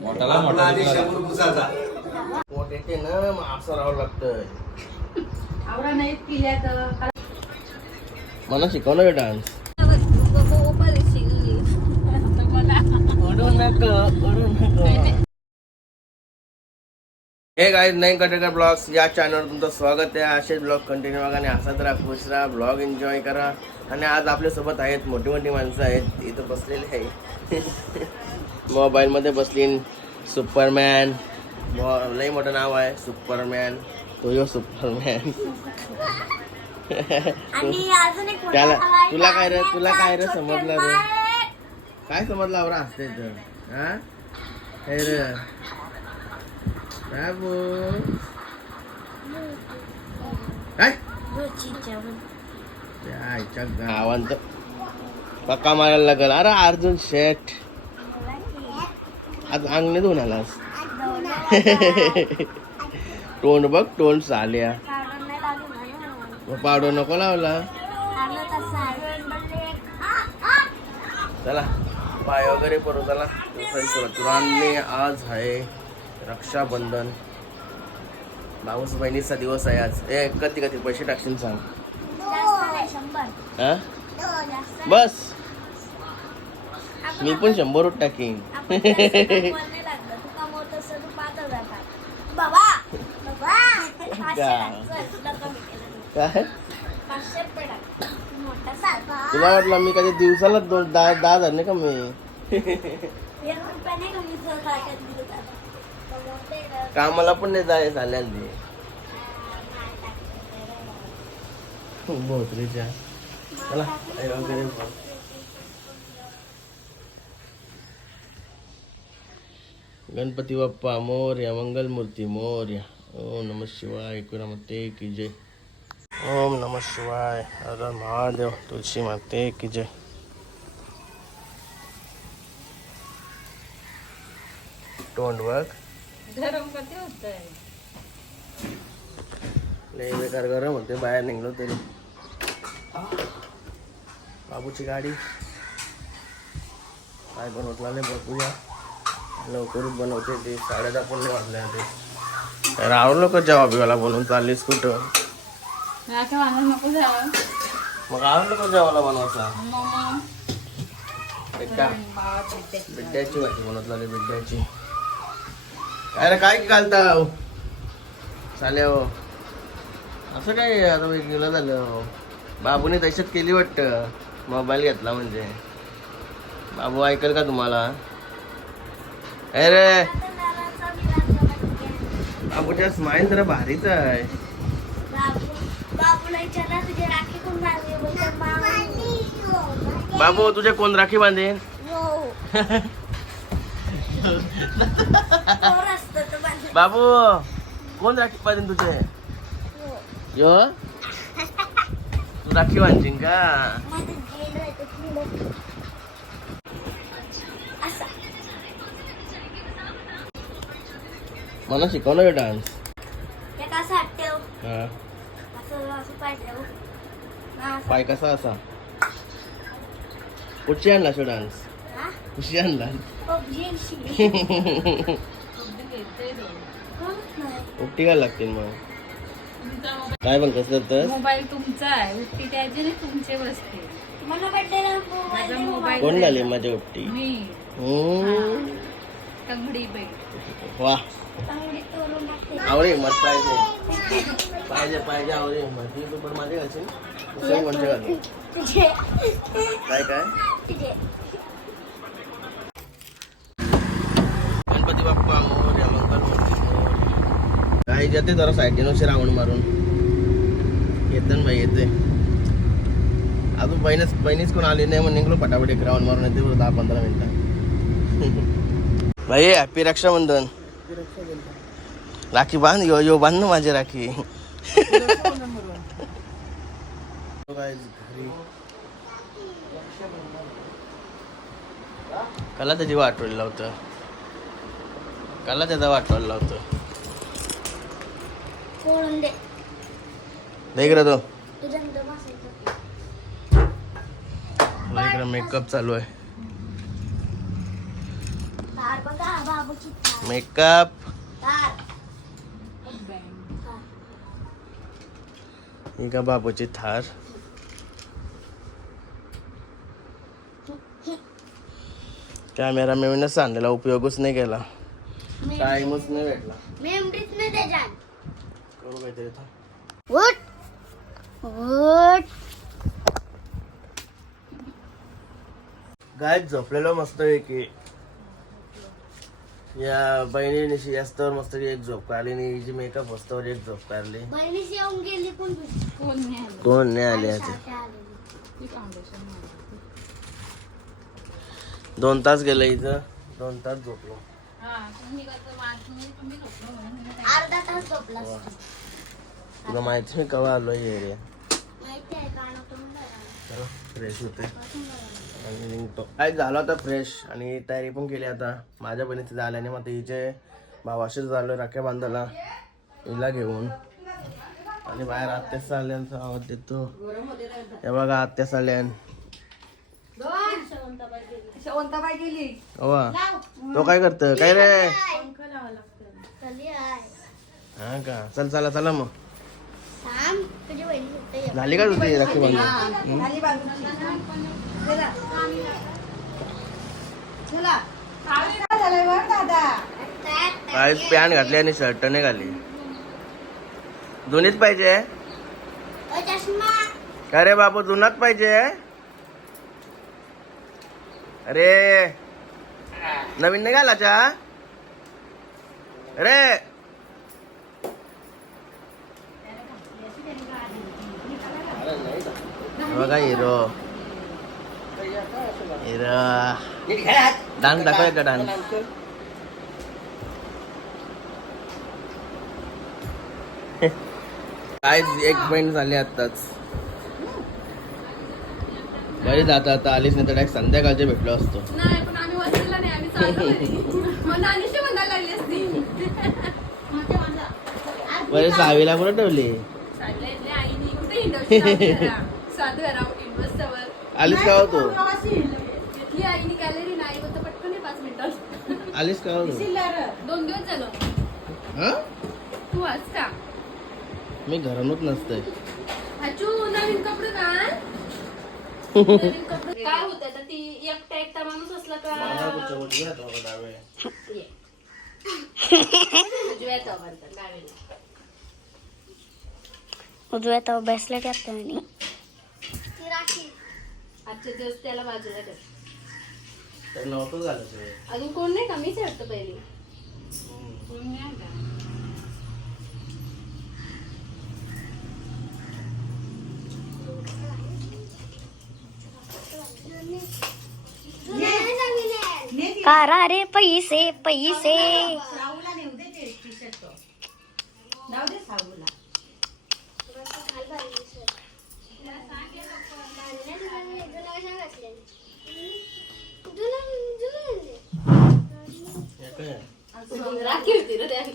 मोठाला मोठा मोठे ना मग असं राहावं लागतं. मला शिकवलं डान्स. हे गाईज नईन कटेकर ब्लॉग्स या चॅनलवर तुमचं स्वागत आहे. असेच ब्लॉग कंटिन्यू बघा आणि असाच राहा, खुश राहा, ब्लॉग एन्जॉय करा. आणि आज आपल्यासोबत आहेत मोठी मोठी माणसं आहेत इथं बसलेले आहे. मोबाईलमध्ये बसलीन सुपरमॅन, लई मोठं नाव आहे सुपरमॅन. तो यो सुपरमॅन. त्याला तुला काय रे समजलं रे? काय समजलं आवरा असते तर हा हे रे बाबू काय आईच्या गावांत पक्का मारायला लागल. अरे अर्जुन शेठ आज अंगणे धुवून आलास. तोंड बघ तोंड चाल्या. पावडर नको लावला. चला पाय वगैरे करू. चला आणि आज आहे रक्षाबंधन. भाऊस बहिणीचा दिवस आहे आज. कधी कधी पैसे टाकशील सांग. हा बस मी पण 100 टाकीन. तुला वाटलं मी कधी दिवसाला 10,000 नाही का मी कामाला पण नाही जाय झाल्याने भोसरीच्या. चला वगैरे गणपती बाप्पा मोरया, मंगल मूर्ती मोरया. ओम नमः शिवाय. एकविरा माते की जय. ओम नमः शिवाय. हर महादेव. तुलसी माते की जय. तोंड बघ लय बेकार गरम होते. बाहेर निघलो तरी. बाबूची गाडी काय बनवतला नाही बघूया. लवकरच बनवते ते. 10:30 पण नाही वाजले ते. राहुल का जेवायला बनवून चाललीस कुठं? मग आवडलं का जेवायला बनवायचा? बिड्ड्याची भाजी बनवतला रे. बिड्ड्याची काय रे काय घालता चाले हो असं काय? आता वेगळं झालं. बाबूने तशात केली वाटतं. मोबाईल घेतला म्हणजे. बाबू ऐकल का तुम्हाला? अरे बाबूच्या स्माईल तर भारीच आहे. बाबू तुझ्या कोण राखी बांधेन? बाबू कोण राखी बांधेन तुझे? यो तू राखी बांधशील का? मला शिकवलं डान्स. पाय कसा असा कुठची आणला शो डान्स? कुठची आणला? उपटी काय लागतील मग? काय पण कसं तर मोबाईल तुमचा आहे. उपटी त्याचे नाही तुमचे बसते. कोण झाले माझ्या उपटी? मी तंगडी बाई. वा आवडे मत पाहिजे पाहिजे आवडे मत. तू पण माझे घालशील म्हणजे घाल. काय काय गणपती बाप्पा मोरया, मंगल मूर्ती मोरया. काही जाते जरा साईडचे राऊंड मारून येतं भाई. येते अजून बहिणीच कोण आली नाही म्हणून निघलो पटापट एक राऊंड मारून येते. 10-15 मिनिटं. भाई हॅपी रक्षाबंधन. राखी बांध. यो बांध ना माझी राखी. कला त्याची वाटवलेलं होतं. कला त्याचा वाटवलेला होतं. देख रे तो इकडे मेकअप चालू आहे. मेकअप ही का बाबूची थार. कॅमेरा मेहनत आणलेला, उपयोगच नाही केला, टाइमच नाही भेटला. करू काहीतरी था. गाय झोपलेलो मस्त की या बहिणीने यास्तवर मस्त एक झोप काढली आणि हिची मेकअप वस्तूवर एक झोप काढली. कोण नाही आले आता. 2 तास गेले इथं, 2 तास झोपलो. तुला माहिती मी केव्हा आलो एरिया. फ्रेश होते आणि निघतो. काय झालं आता फ्रेश आणि तयारी पण केली. आता माझ्या बहिणीचे झाल्याने मग हिचे भावाशीच झालो राख्या बांधायला हिला घेऊन. आणि बाहेर आत्याच आल्यांचा आवाज देतो. हे बघा आत्याच आल्यान. तो काय करत काय रे. हा का, चल चला चला मग. झाली का तुझी राखी बांधून. काहीच पॅन्ट घातली आणि शर्ट नाही घाली. दोन्हीच पाहिजे काय रे बाबू, दोनाच पाहिजे. अरे नवीन नाही घालायचा अरे. बघा हिरो हिरो डान्स दाखव का डान्स. काय एक पॉइंट झाले आताच. बरी जाता आता आलीच नाही तर डायरेक्ट संध्याकाळचे भेटलो असतो. नाही पण आम्ही वसलेला नाही, आम्ही चाललो. मग नानीशी म्हणायला लागली असती. बरे सावीला कुठे ठेवली. आईने कुठे हिंडवली साधू इन्व्हेस्टवर आलीस का हो तू. घेतली आईने गॅलरी नाही होतं पटकन 5 मिनिटात. आलीस का हो तू. 2 दिवस झालो. हा तू आज का मी घरानच नसतंय. अचू नवीन कपडे काय. नवीन कपडे काय होत आता. ती एकटा माणूस असला का उजव्या तो ब्रेसलेट घातलं आणि आजचे दिवस त्याला बाजूला ठेव. तर नव्हतं झालं ते. अजून कोण नाही का, मीच वाटतं पहिली. कोण नाही का. कारा रे पैसे पैसे. राखी होती ना त्याने.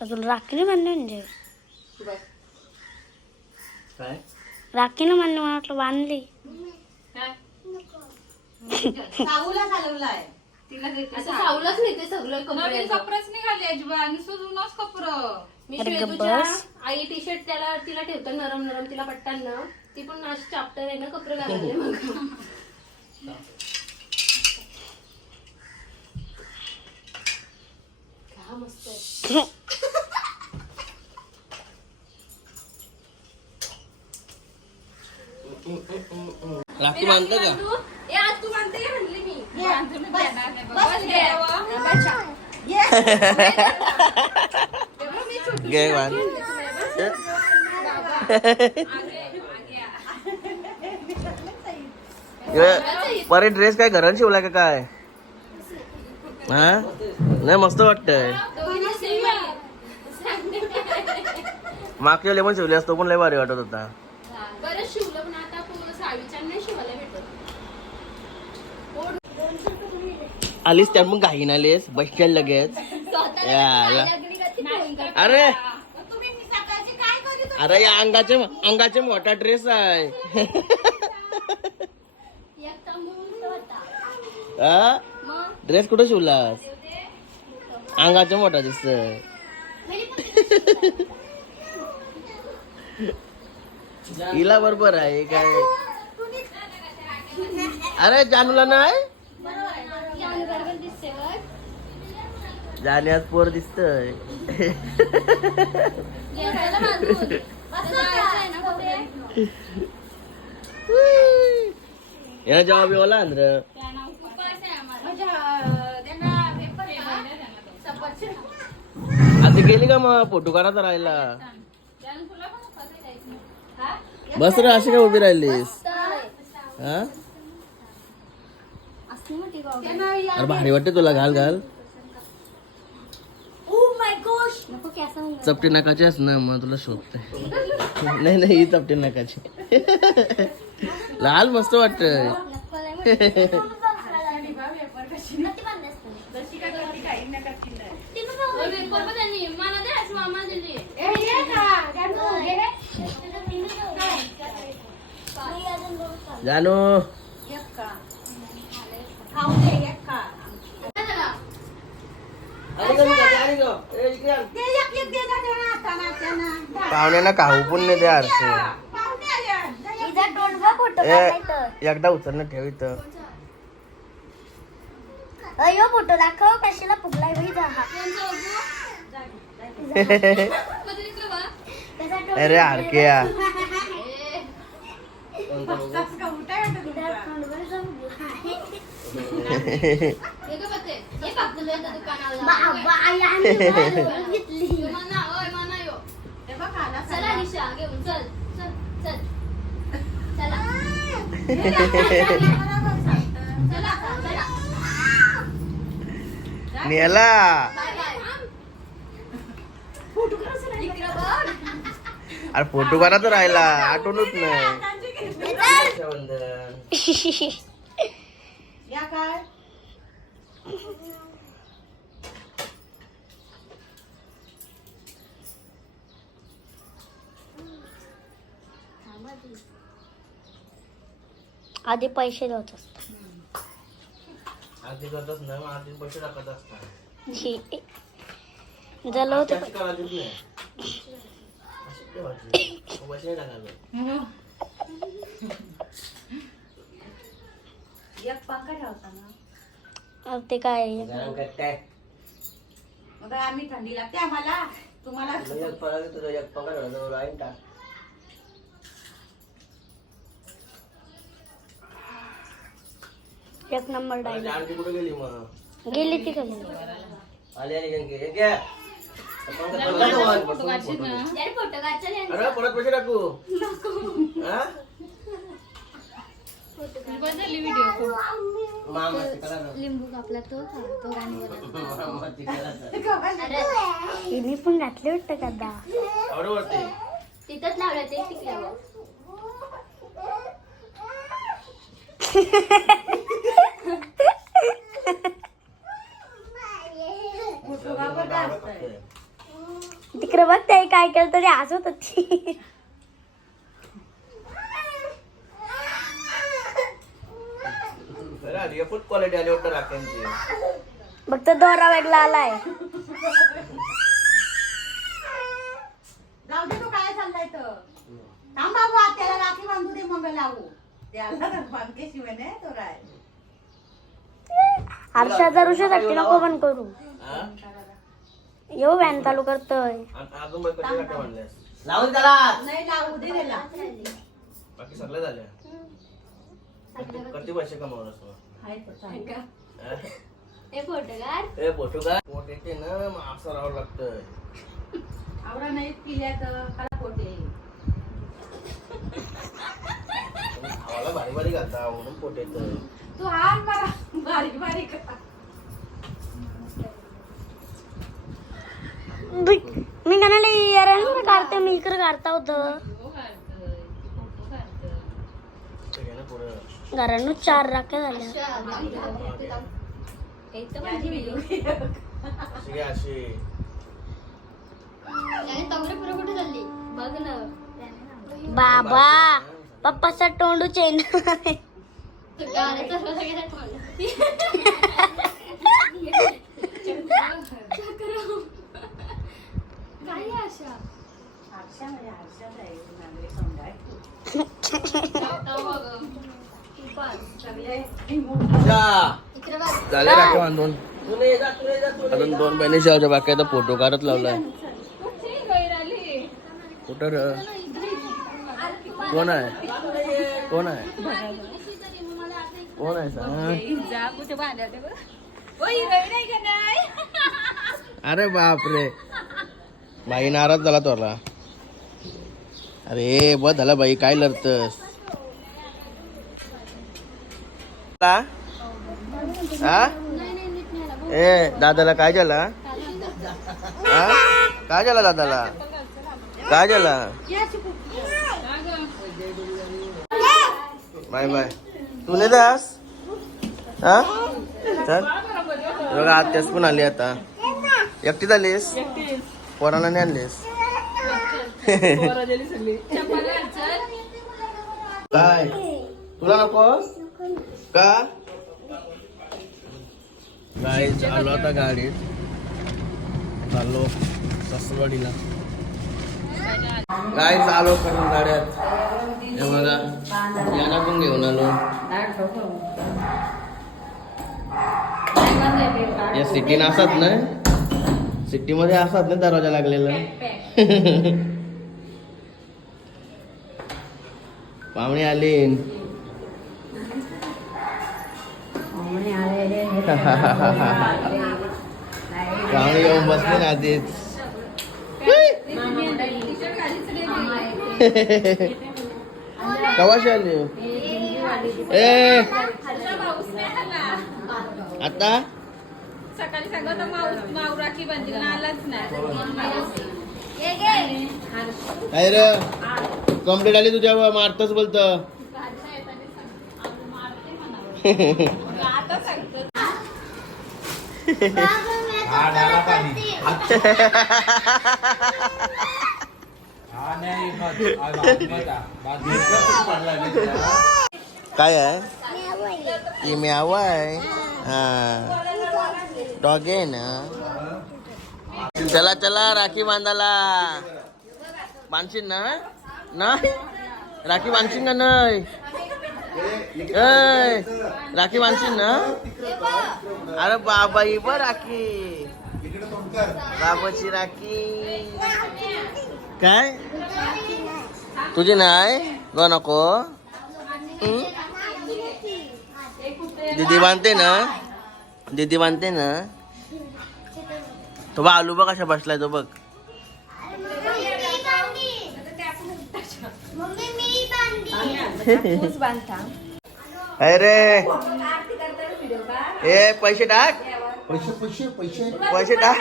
अजून राखीने बांधले म्हणजे काय राखीने बांधले. मला वाटलं बांधली. साऊला घालवलाय. असं सावलंच नाही ते सगळं नवीन कपडेच निघाले अजिबात आणि जुनच कपडं. मी अरे श्वेतूच्या गब्बस. आई टी शर्ट तिला ठेवतो नरम नरम तिला पट्टांना. ती पण अशी चाप्टर आहे ना कपडे घालायला मग. का मस्त आहे. राखी बांधतो का. ए आज तू बांधते का म्हणली मी. बस घे. घे बांध. परे ड्रेस काय घरात शिवलाय का काय. हा नाही मस्त वाटतंय. मागच्या वेळेला पण शिवले असतो पण लय भारी वाटत होता. बरं शिवलं पण आता सावीच्या नाही शिवायला भेटत. आलीस त्यात मग घाई नालीस बसच्या लगेच. अरे तुम्ही सकाळची काय करीत अरे या अंगाचे मोठा ड्रेस आहे. ड्रेस कुठे शिवलास? अंगाचा मोठा दिसतोय. हिला बरोबर आहे काय? अरे जानूला नाही. जाण्यात पोर दिसतय. याला जवाब येवला अंद्र. आता गेली का मग फोटो काढायचा राहिला. बस रे अशी काय उभी राहिलीस? हा अरे भारी वाटते तुला. घाल घाल. चपटी नकाची अस ना मग तुला शोधते. नाही नाही ही चपटी नकाची. लाल मस्त वाटत. जानू पाहुण्यांना खाऊ पण नाही द्या. एकदा उचलणं ठेव इथं. अयो फोटो दाखव. कशाला फुगलाय बाई जा. अरे आरकेया नेला. अरे फोटो काढा तर राहिला. आठवणच नाही. आधी पैसे देत असतात. आधी करतच ना. आधी पैसे टाकत असतात. झालं होतं ते काय. आम्ही थंडी लागते आम्हाला. तुम्हाला एक नंबर डायलॉग. कुठे गेली मग? गेली ती खाली. अरे परत पैसे टाकू. लिंबू कापला तो हिने पण घातले वाटतं कदा. तिथंच लावलं ते टिकल्यावर. तिकडे बघ ते काय केलं तरी हसत होती. क्वालिटी आली वाटतं राख्यांची. बघ तर दोरा वेगळा आलाय. जाऊ दे. तू काय चाललाय तर थांब बाबू. त्याला राखी बांधू दे मग लावू. त्याला बांधके शिवाय नाही तो राय. 8,000 रुपयासाठी नको पण करू. येऊ व्हॅन चालू करतोय. अजून पैसे टाका म्हणलेस. लावून त्याला. नाही लावू दे त्याला. बाकी सगळं झालं. किती पैसे कमावलं असं? हे फोटो काढ. ए फोटो का पोट येते ना मग असं राहावं लागतं. आवडा नाही पिल्या तर काला पोटे. खावाला भारी भारी घालता म्हणून पोट येतं. तू हात मारा बारीक बारीक. मी म्हणाले यार काढते. मी इकडे काढता होतं. घरानं 4 राख्या झाल्या. अशी तवरे पुरं कुठे चालली बघ. बघ ना बाबा पप्पाचा तोंडू चेंज गाण्याचं सगळं तोंड. काय आहे आशा? जाऊ बघ. तू पण. इकडे बघ. झाले राखे बांधून अजून 2 बहिणी शेवच्या बाकी आता फोटो काढत लावलाय. कुठे गैर आली? कुठं र? कोण आहे कोण आहे कोण आहे सांग. जा कुठे बांधायला बघ. ओय गैर आहे का नाही? अरे बापरे बाई नाराज झाला तोला. अरे बस झाला बाई काय लढतस. हा नाही नीट नाही आला. बघ. ए दादाला काय झाला हा काय झाला दादाला काय झाला. बाय बाय तू नाही दास हा चल बघा आज तेच पण आली आता. एकटी झालीस पोराला नाही आणलीस. काय तुला नको का गाडी चाललो आता गाडीत चाललो सासरवाडीला. काय चालू करून गाड्यात हे बघा यांना पण घेऊन आलो. या सिटीन असतात ना सिटी मध्ये असतात ना दरवाजा लागलेला. पाहुणे आले पाहुणे येऊन बसले ना आधीच. कवाशी आली ए आता सकाळी सांगत माऊ राखी बांधली आलाच नाही. काय रे कंप्लीट आली तुझ्या मारतच बोलत. आता सांगतो काय आहे ये म्याव आहे हा डॉग आहे ना. चला चला राखी बांधायला बांधशील ना नाही राखी बांधशील का नाही ए, राखी बांधशील ना. अरे बाबा ही बघ राखी बाबाची राखी काय तुझी नाही ग नको. दीदी बांधते ना दीदी बांधते ना. तो बा आलू बघ कशा बसलाय तो बघ. अरे ए पैसे टाक पैसे टाक.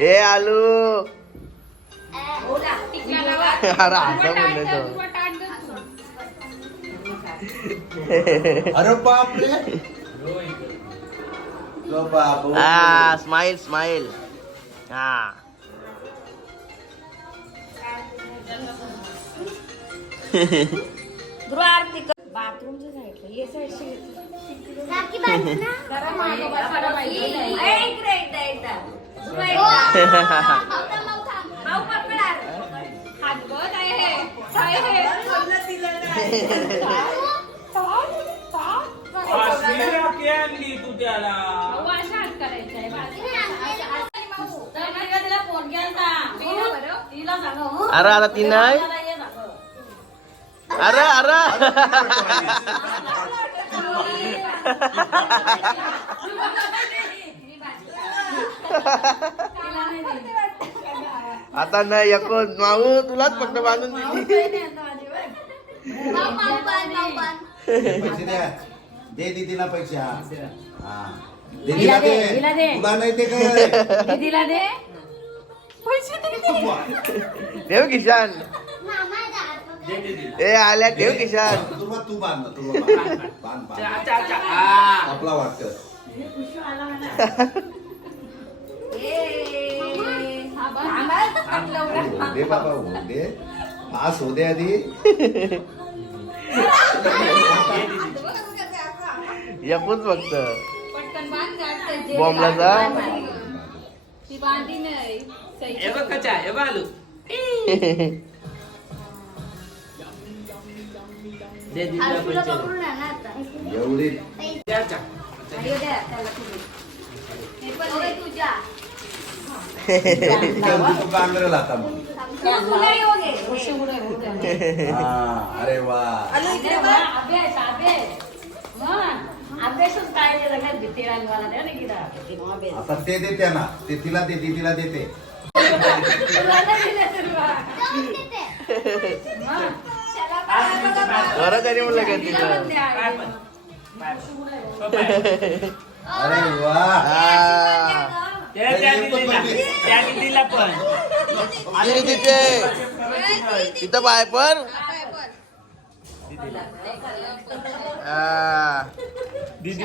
ए आलू अरे असं बोलले तो. अरे बापरे हा स्माइल स्माइल हा. बाथरूमच्या साईडला ये साईडची तू त्याला अरे आता ती नाही अरे अरे आता नाही एकूण माऊ तुलाच फक्त बांधून दिली. पैसे द्या दे दीदीला पैसे हा दीदीला दे तुला नाही ते काय दीदीला दे ठेव किशान. ए आल्या ठेव किशान. तू बांध तू बांध आपला वाटत होऊ दे बाबा होऊ दे पास होऊ दे आधी एकूच फक्त पटकन बांध गाठ बॉम्बला जा. ती बांधी नाही सही. हे बघ कचा हे बघ आलू दे दिला तुला पैसे पकडून आणा आता. एवढी द्याचा अयो द्या त्याला तुम्ही. हे पण होय तुझ्या. बांगरेल आता मग तुला येऊ दे. हा, अरे वा अभ्यास अभ्यास अभ्यासच काय दिलं काय भीती रंगवाला द्या ना किडा अभ्यास. आता ते देते ना ते तिला देते तिला देते तुला नाही दिलं तुला. बरं तरी म्हणलं का तिथं. अरे वा त्या दिदीला पण तिथं बाय पण दीदी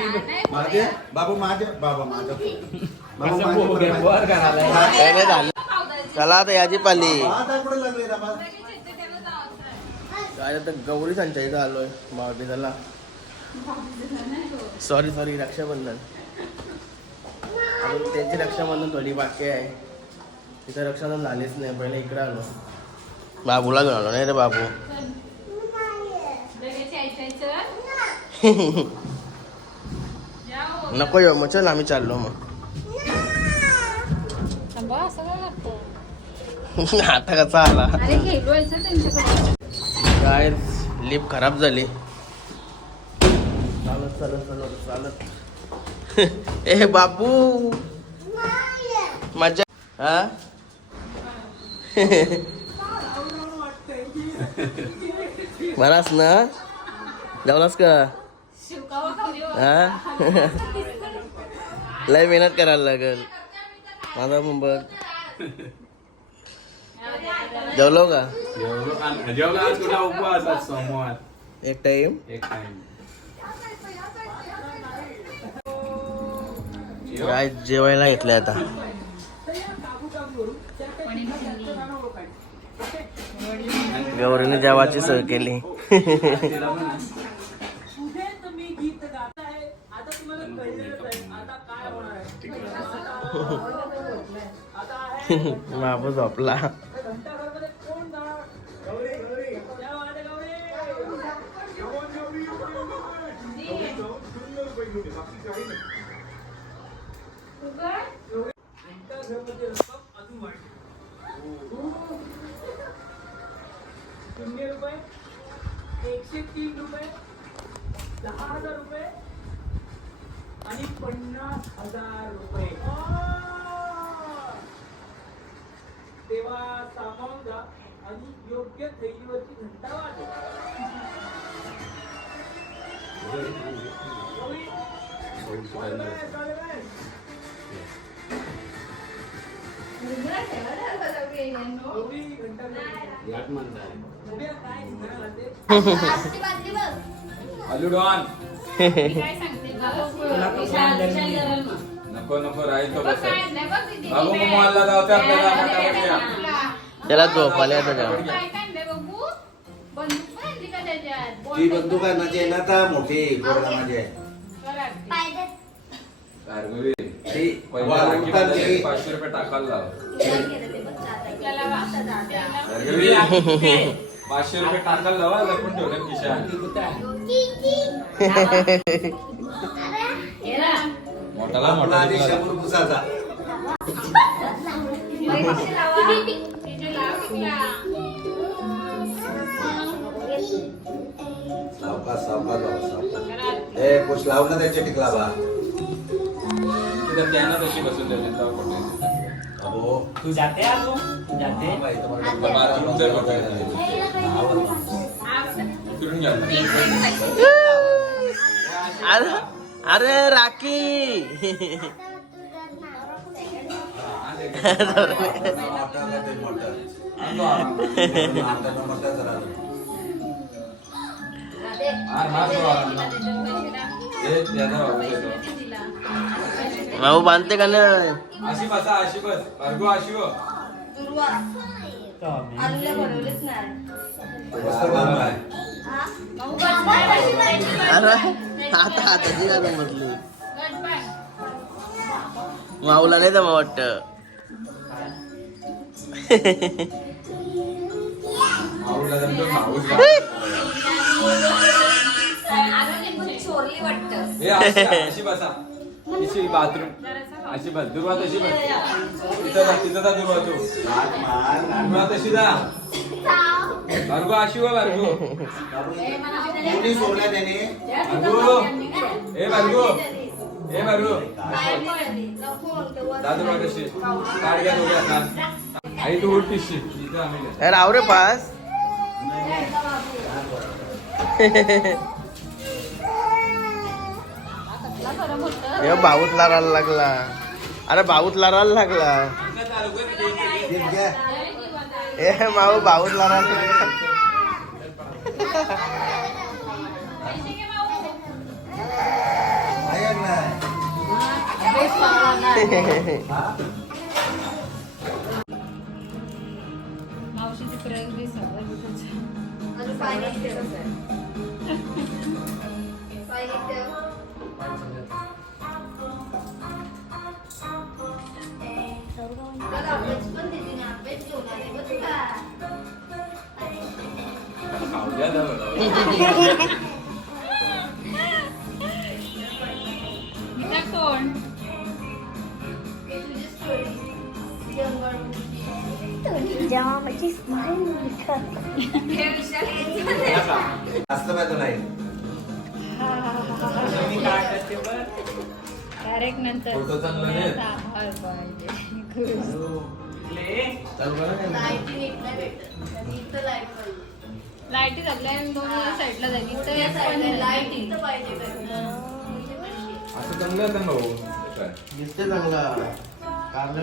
माझे बाबू माझे बाबा माझा बाबू कसं माझे बोगे बरोबर. वर करायला काय नाही झालं. चला आता याची पाली. आता कुठे लागले दाबा काय आता गौरी सांच्या इथं आलोय भाऊबीजाला. सॉरी रक्षाबंधन. अजून त्यांची रक्षाबंधन थोडी बाकी आहे. तिथं रक्षाबंधन झालीच नाही. पहिले इकडे आलो. बाबूला घेऊन आलो नाही रे बाबू. लगेच यायचं. नको येऊ मग चल आम्ही चाललो मग. थांबा असं काय लागतं. आता कसा आला अरे गेलो यायचं त्यांच्याकडे. काय लिप खराब झाली. चालत ए बाबू मजा हा बरास ना जेवलास का हा लय मेहनत करायला लागेल माझा मुंबई. जेवलो का जेवला आज तुला उपवास आज सोमवार एक टाइम. एक टाइम काय जेवायला घेतलंय आता. गौरीने जेवाची सोय केली. बाबू झोपला. ₹103, ₹103, ₹10,000 आणि ₹50,000. तेव्हा सामावून जा आणि योग्य थैलीवरची घंटा वाजवा. आलू डॉन काय सांगते नको नको राहायचं बस काय नाही बघ दीदी. बाबू मोहनला जाऊ आपल्याला फटाफट. त्याला झोप आली आता जेव्हा. काय काढलंय बघू? बंदूक पण आणली का त्याच्यात? ती बंदूक आणायची आहे ना आता मोठी पोरगा माझे बरं. कारगुरी ती पहिला वाळून राखी टाकली. बांधायला 500 रुपये टाकायला लाव. त्याला कारगुरी 500 रुपये टाकायला लावा लपून ठेवलं खिशात. मोठाला आपला मोठा आधी दिसला. 100 पुसाचा तिथे लाव टिकला. सावकाश ए कुछ लावलं त्याच्या टिकला बा तिथं त्यानं तशी बसून ठेवली तेव्हा फोटो. अहो तू जाते आलू जाते बाई, तुम्हाला बाथरूम जर बघायला फिरून घ्या. अरे अरे राखी. मोटर ते मोटर मोटर जरा भाऊ बांधते का नाही. अशी बसा अशी बस अर्गो अशी हो आलूला बनवलेच नाही. मस्त बनवाय. अरे आता हाताची काय म्हटलं माऊला नाही जमा वाटत. माऊला जमतो माऊस चोरली वाटतं. हे अशी बसा अशी बाथरूम अशी बस दुर्वा तशी बस तिथं जा दुर्वा तू लाट मार, लाट दुर्वा मार. तशी जा भार्गव अशी हो भार्गव कोणी सोडलं त्याने? भार्गव हे भार्गव हे भार्गव दादू बा तशी काढ घ्या दोघे आता आई तू उठ पिशी इथं आम्ही अरे आव रे पास. हे भाऊत लारायला लागला. अरे भाऊत लारायला लागला. घे, घे. ए माऊ भाऊत लारायला लागला. ऐक ना. मावशीचे प्रयोग बी खाऊ द्या जवळ. कोण जास्त पाहिजे नाही. डायरेक्ट नंतर फोटो चांगला नाही. लाईटी लागल्या दोन साईडला झाली असं चांगलं आहे ना भाऊ काय दिसते चांगला. कारलं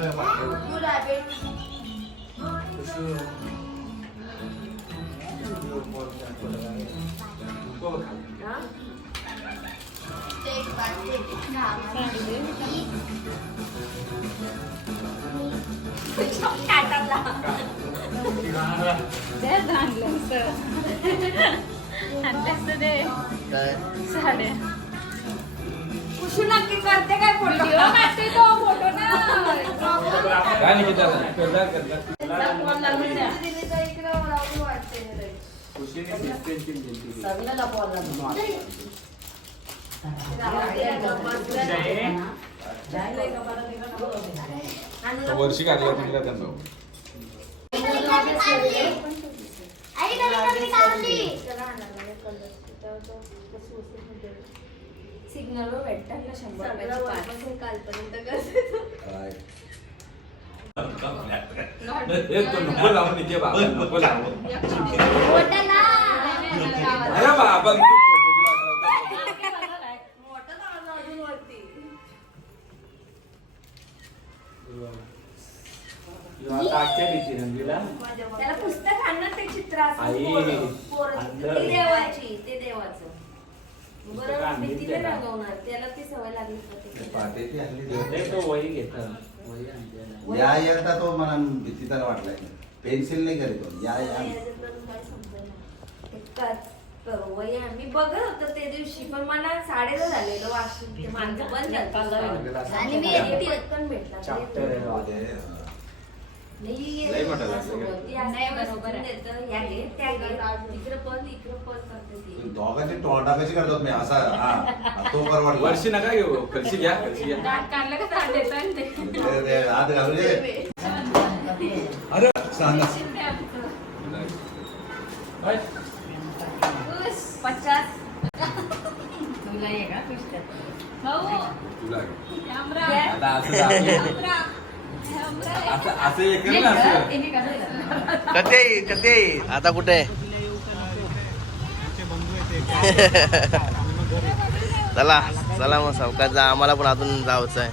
काय साड्या नक्की करते काय फोटो काढते तो फोटो ना काय नाही करतात वर्षी काढला म्हणलं त्यांना सिग्नलवर भेटतात ना 100 रुपयाची कालपर्यंत नको लावून इथे बाबा नको लावून अरे बाबा त्याला पुस्तक आणणार ते चित्र ती देवाची ते देवाचं बरोबर मी तिला रागवणार त्याला ती सवय लागली या येता तो मला भीती तर वाटलाय. पेन्सिल नाही करीत तो. या मी बघत होतो त्या दिवशी पण मला 10:30 झालेलं वाशिम ते माणसं बंद झालं आणि मी एकटी पण भेटला लई मोठा झाला. दोघांची तोंडा कशी करतात मी असा तो परवडला. वर्षी नका घेऊ कलशी घ्या काढलं का ताट देतं आणि ते. हात घालू दे. अरे सांगा 50 तुला ये का पुस्तक भाऊ तुला कॅमेरा आता असं हे कर ना असं कधी आता कुठे चला चला मग सावकाश जा. आम्हाला पण अजून जायचं आहे.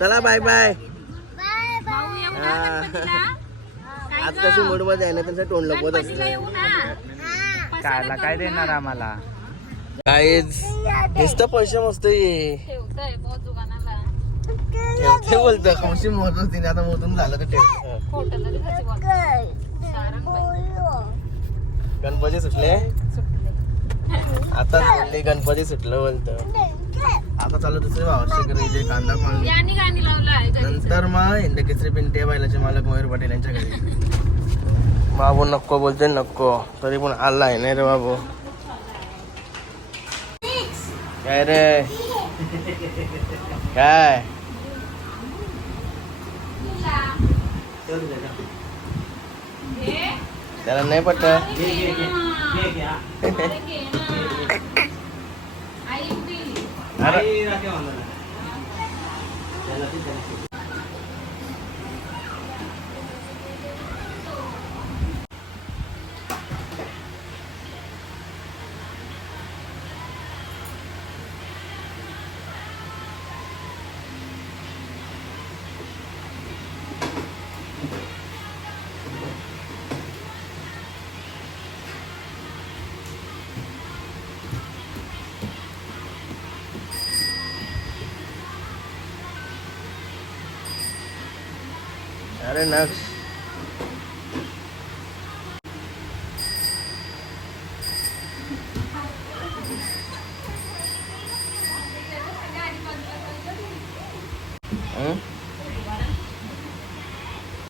चला बाय बाय. आज कशी मूड मध्ये आहे ना त्यांचं तोंड लपवत असतं. काय देणार आम्हाला काहीच नुसतं पैसे मस्त ये. ठेवतोय बहुत दुकानाला ठेवते बोलतो खमशी मोजत होती आता मोजून झालं तर ठेवते. खोटं तरी कसं बोलतो? गणपती सुटले आता बोलले गणपती सुटलं बोलतो. आता चालू दुसरे आवश्यक इथे कांदा पाणी यांनी गाणी लावलं आहे का? नंतर मग हिंदकेसरी पिंटे बैलाचे मालक मयूर पाटील यांच्या घरी. बाबू नको बोलते नको तरी पण आलाय नाही रे बाबू. काय रे काय त्याला नाही पटत. अरे अरे नक्स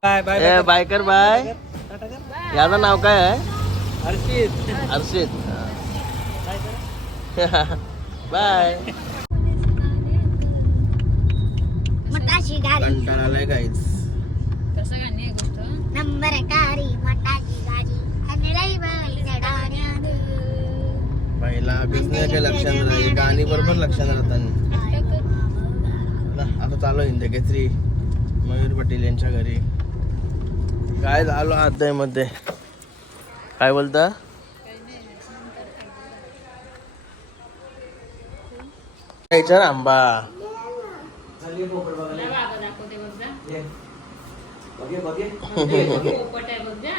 बाय बाय बायकर बाय. याचं नाव काय आहे? हर्षित. हर्षित. बाय. मटाची गाडी कंटाळा आलाय काहीच. कसं गाणी आहे गोष्ट? नंबर कारी मटाची गाडी आणि लई बाई चढाण्यानं. पहिला बिझनेस काय लक्षात राहील गाणी बरोबर लक्षात राहतात. आता चालू हिंदकेसरी मयूर पाटील यांच्या घरी. काय झालं आता मध्ये काय बोलता? विचार आंबा बाबा दाखवते बघ जा. पोपट आहे बघ जा.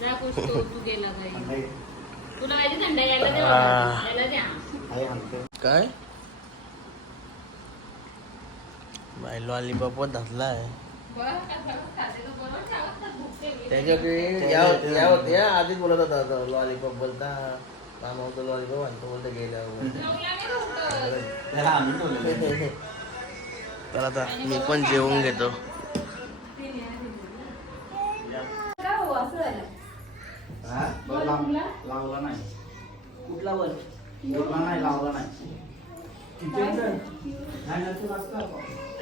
जा पुष्तो तू गेला काही. तुला माहिती थंड यायला दे बाबा. यायला द्या. काय बाय लॉलीपॉप धरलाय त्याच्याकडे या आधीच बोलत होता लॉलीपॉप बोलता मामा होतो लॉलीपॉप आणतो बोलता गेल्यावर. तर आता मी पण जेवून घेतो. का हो असं झालं? लावला नाही कुठला वर नाही लावला नाही.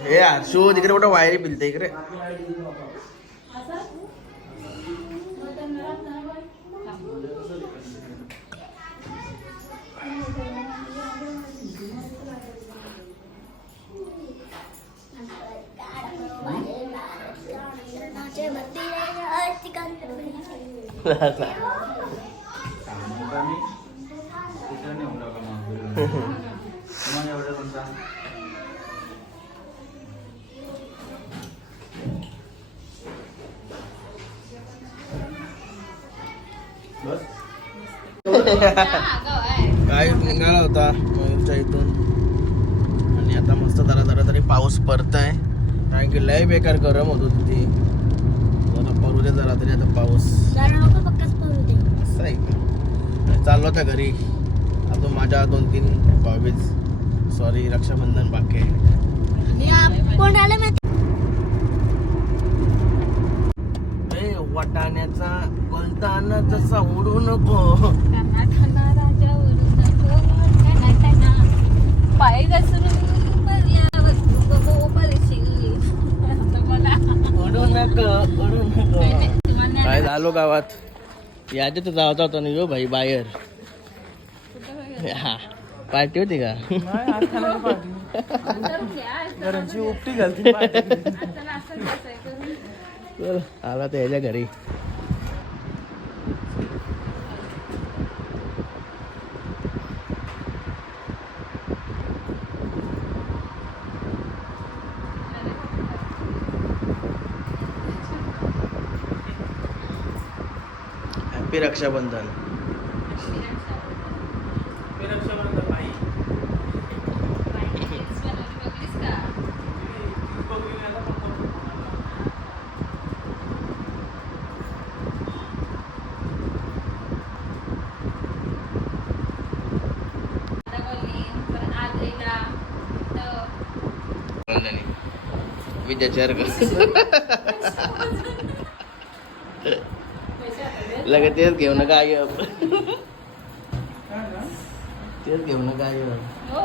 हे आशू तिकडे कुठं वायरी पिलते इकडे. काय निघाला होता मयूरच्या इथून आणि आता मस्त जरा जरा तरी पाऊस पडतोय कारण की लय बेकार गरम होत होती ती. जरा पडू दे जरा तरी आता पाऊस. असं आहे का? चाललो होता घरी अजून माझ्या 2-3 भाऊबीज सॉरी रक्षाबंधन बाकी आहे. कोणाला वाटाण्याचा गोलताना जसा उडू नको. पाय घसरून पडल्यावर तू पडशील. उडू नको. काय झालो गावात याच्यात जायचा होता ना यो भाई बाहेर. हा पार्टी होती का? उपटी घालती आला तर याच्या घरी. हॅपी रक्षाबंधन. कल्याणी विद्याचार लगे तेच घेऊन गायब तेच घेऊन गायब हो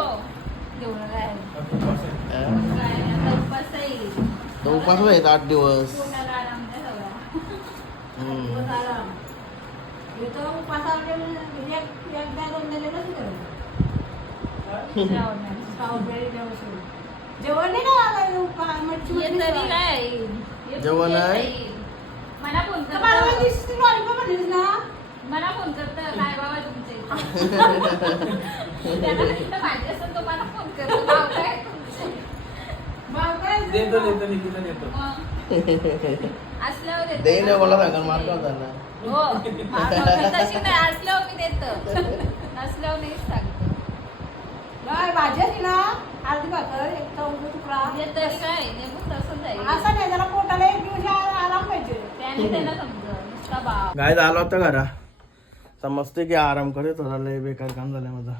घेऊन काय काय आता उपास आहे. तो उपास आहेत 8 दिवस पोटाला आराम द्या सगळा. हम्म. जेवण नाही का मच्छी ये तरी काय जेवण आहे? मला फोन कर ना मला फोन करत काय बाबा तुमचे त्याला म्हटलं भाजी असेल तो मला फोन करतो नाव काय तुमचं? देतो निकिता देतो. मग असल्यावर देतो. दे ना मला सांगा मार्क झाला हो तशी नाही असल्यावर मी देतो नसल्यावर नाही सांगतो. भाजी असली ना अर्धी भाकर एक चौक तुकडा हे तरी काय नेमकं तसं जाईल असं नाही जरा पोटाला एक दिवस आराम पाहिजे त्याने त्याला समजा नुसता भाव गाय आला होता घरा समजते की आराम करे थोडा लय बेकार काम झालं माझा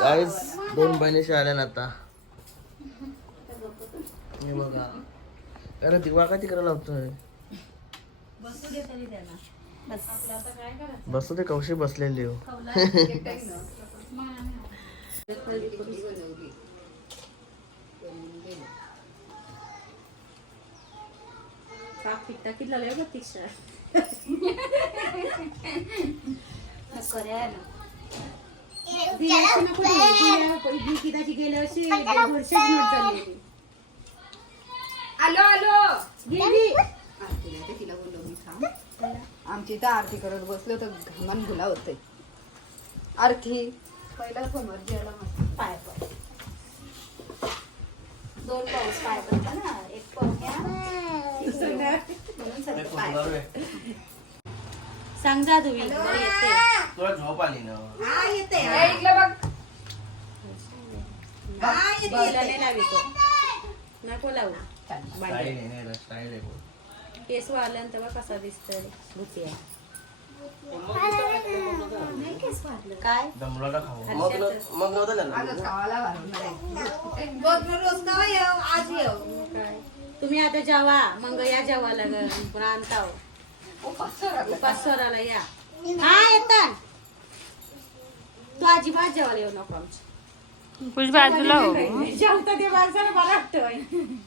गाईस 2 बहिणीशी आल्या ना आता हे बघा अरे दिवा का तिकडे लावतोय बसू दे तरी त्यांना आपलं आता काय करायचं बसतो ते कौशी बसलेली हो निकिताची गेल्या वर्षी 1.5 वर्षाची नोट झाली होती. आलो आलो गेली तिला बोललो मी थांब आमची इथं आरती करत बसलो तर घामान गुला होते आरती पहिला समोर द्यायला मस्त पाय पड 2 पाऊस पाय पडता ना एक पाहुण्या म्हणून सगळं पाय सांग जा तुम्ही येते तुला झोप आली ना हा येते ए, इकडे बघ हा येते लावितो नको लावू स्टाईल आहे ना स्टाईल आहे केस वाढल्यानंतर बघ कसा दिसतोय भुतिया काय दमला का खाऊ मग नव्हतं झालं खावाला वाढवणार काय तुम्ही आता जेवा मग या जेवायला पुन्हा आणता उपास सोराला या हा येतात तू अजिबात जेवायला येऊ नको आमची बाजूला हो जेवता ते माणसाला मला वाटतंय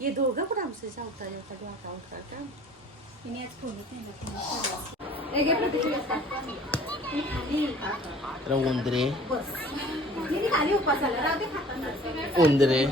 हे दोघं पण आमचं जेवता जेवता डोका उठा उंदरे खाली उपासाला राहते खाताना उंदरे